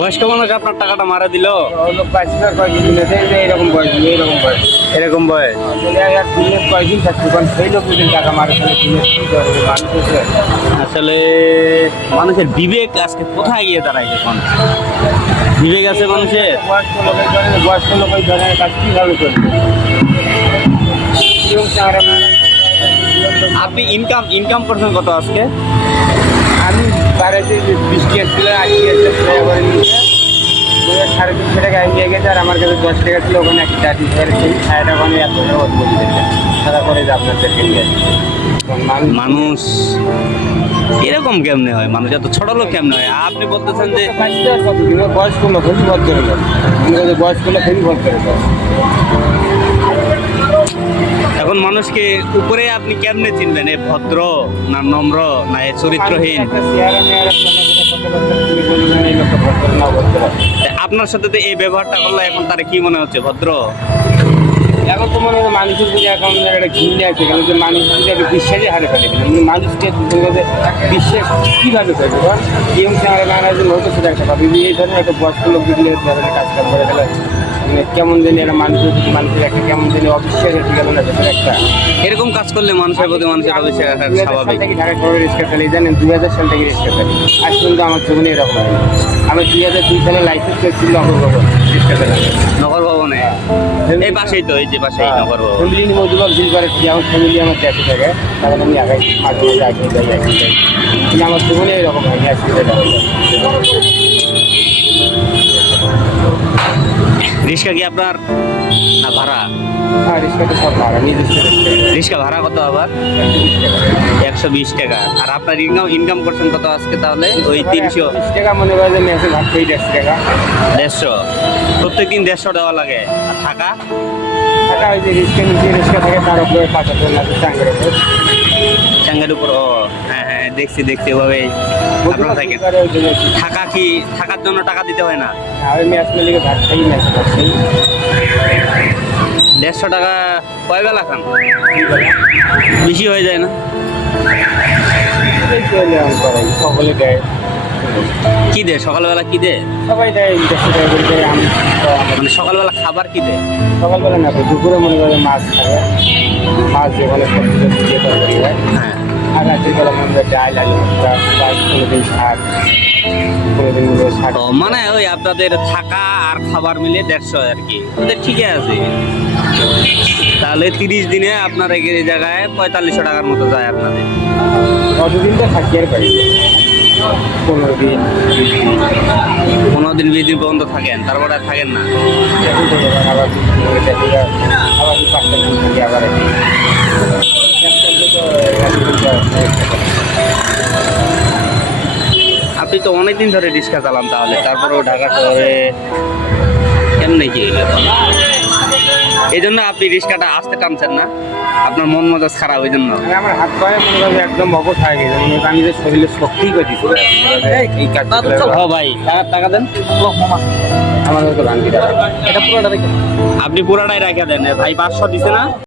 বয়স্ক মানুষ আপনার টাকাটা মারা দিল? লোক পাইছি না কয়েকদিন এইরকম বয়স এরকম বয়স? আর দিনের কয়েকদিন থাকছে কারণ সেই লোক যদি টাকা মারে তাহলে দিনের কি করবে মানুষ হচ্ছে। আসলে মানুষের বিবেক আজকে কোথায় গিয়ে দাঁড়াইছে এখন? বিবেক আছে মানুষের? বয়স্ক লোক ওই ধরনের কাজ কীভাবে করবে? এবং আপনি ইনকাম করছেন কত আজকে? আমি বাড়িতে বৃষ্টি আসছিল 80 টাকা করে নিয়েছে 350 টাকা নিয়ে গেছে আর আমার কাছে 10 টাকা ছিল ওখানে একটা চাটি ধরে সেই 60 টাকা আমি এত টাকা বলতে সাদা করে যে আপনাদেরকে নিয়ে মানুষ এরকম কেমনে হয়? মানুষ এত ছোট লোক কেমনে হয়? আপনি বলতেছেন যে বয়স্ক লোক খুবই ভদ্র লোক বয়স্ক লোক খুবই ভদ্র লোক। এখন মানুষকে উপরে আপনি কেমনে চিনবেন? এ ভদ্র না নম্র না এ চরিত্রহীন? আপনার সাথে তো এই ব্যবহারটা করলে এখন তার কি মনে হচ্ছে? ভদ্র? এখন তো মনে হয় মানুষের প্রতি এখন একটা ঘৃণা আছে কেন যে মানুষ যদি একটা বিশ্বাসই হারে ফেলে মানুষকে বিশ্বাস কীভাবে করবে কারণ কেউ আমার গান আছে হয়তো সেটা একটা পাবে এই ধরনের একটা বয়স্ক লোক যদি ধরনের কাজ কাজ করে গেলে কেমন জানি একটা মানুষের একটা কেমন জানি অবিশ্বাস হয়ে গেল না সেটা একটা এরকম কাজ করলে মানুষের প্রতি মানুষের অবিশ্বাস স্বাভাবিক। ঢাকা শহরে রিক্সা চালাই জানেন 2000 সাল থেকে রিক্সা চালাই আজ পর্যন্ত আমার জীবনে এরকম হয়নি। আমি 2002 সালে লাইসেন্স করেছি নগর ভবন রিক্সা চালাই। নগর ভবনে এই পাশেই তো, এই যে পাশেই নগর ভবন। ফ্যামিলি নিয়ে মজুবাব দিল করে আমার ফ্যামিলি আমার দেশে থাকে তখন আমি আগে মাঝে মাঝে আগে যাই কিন্তু আমার জীবনে এরকম হয়নি আজকে রিক্সা কি আপনার না ভাড়া? হ্যাঁ রিক্সাটা সব ভাড়া নিজস্ব রিক্সা ভাড়া কত আবার? 120 টাকা। আর আপনার ইনকাম করছেন কত আজকে তাহলে? ওই 320 টাকা মনে করে যে মেসে ভাগ পেয়ে 150 টাকা। 150? প্রত্যেকদিন 150 দেওয়া লাগে। আর থাকা? টাকা ওই যে রিক্সা নিচে রিক্সা থাকে তার উপরে 75 লাগে চাঙ্গের উপর। চাঙ্গের উপর? ও হ্যাঁ হ্যাঁ দেখছি ওভাবেই আপনার থাকে। থাকা কি থাকার জন্য টাকা দিতে হয় না? ওই ম্যাচ মেলিকে ভাগ খাই ম্যাচ খাচ্ছি 150 টাকা কয় বেলা খান? বেশি হয়ে যায় না? সকলে দেয়। কি দে সকালবেলা? কি দে? সবাই দেয় 150 টাকা করে দেয়। আমি মানে সকালবেলা খাবার কি দে? সকালবেলা না দুপুরে মনে করে মাছ খাবে মাছ যেখানে সবজি দিয়ে তরকারি হয় হ্যাঁ। আর রাত্রির বেলা মনে করে ডাল আলু ভর্তা কোনোদিন শাক কোনোদিন শাক। ও মানে ওই আপনাদের থাকা আর খাবার মিলে 150 আর কি। ঠিকই আছে। তাহলে 30 দিনে আপনার এই জায়গায় 4500 টাকার মতো যায় আপনাদের। কতদিন তো থাকি আর পারি 15 দিন 20 দিন 15 দিন 20 দিন পর্যন্ত থাকেন, তারপরে আর থাকেন না? আবার 5টা দিন থাকি আবার আপনি তো অনেকদিন ধরে রিক্সা চালান তাহলে, তারপরেও ঢাকা শহরে কেমনে কি হইলো? এই জন্য আপনি রিক্সাটা আসতে টানছেন না? আপনার মন মেজাজ খারাপ ওই জন্য? আমার হাত পায়ে মনে করেন একদম অবশ হয়ে গেছে মনে করেন আমি যে শরীরে শক্তি করে দিচ্ছি এই কাজ ভাই টাকা দেন আমার হয়তো ভাঙি টাকা আপনি পুরাটাই রেখে দেন ভাই। 500 দিছে না?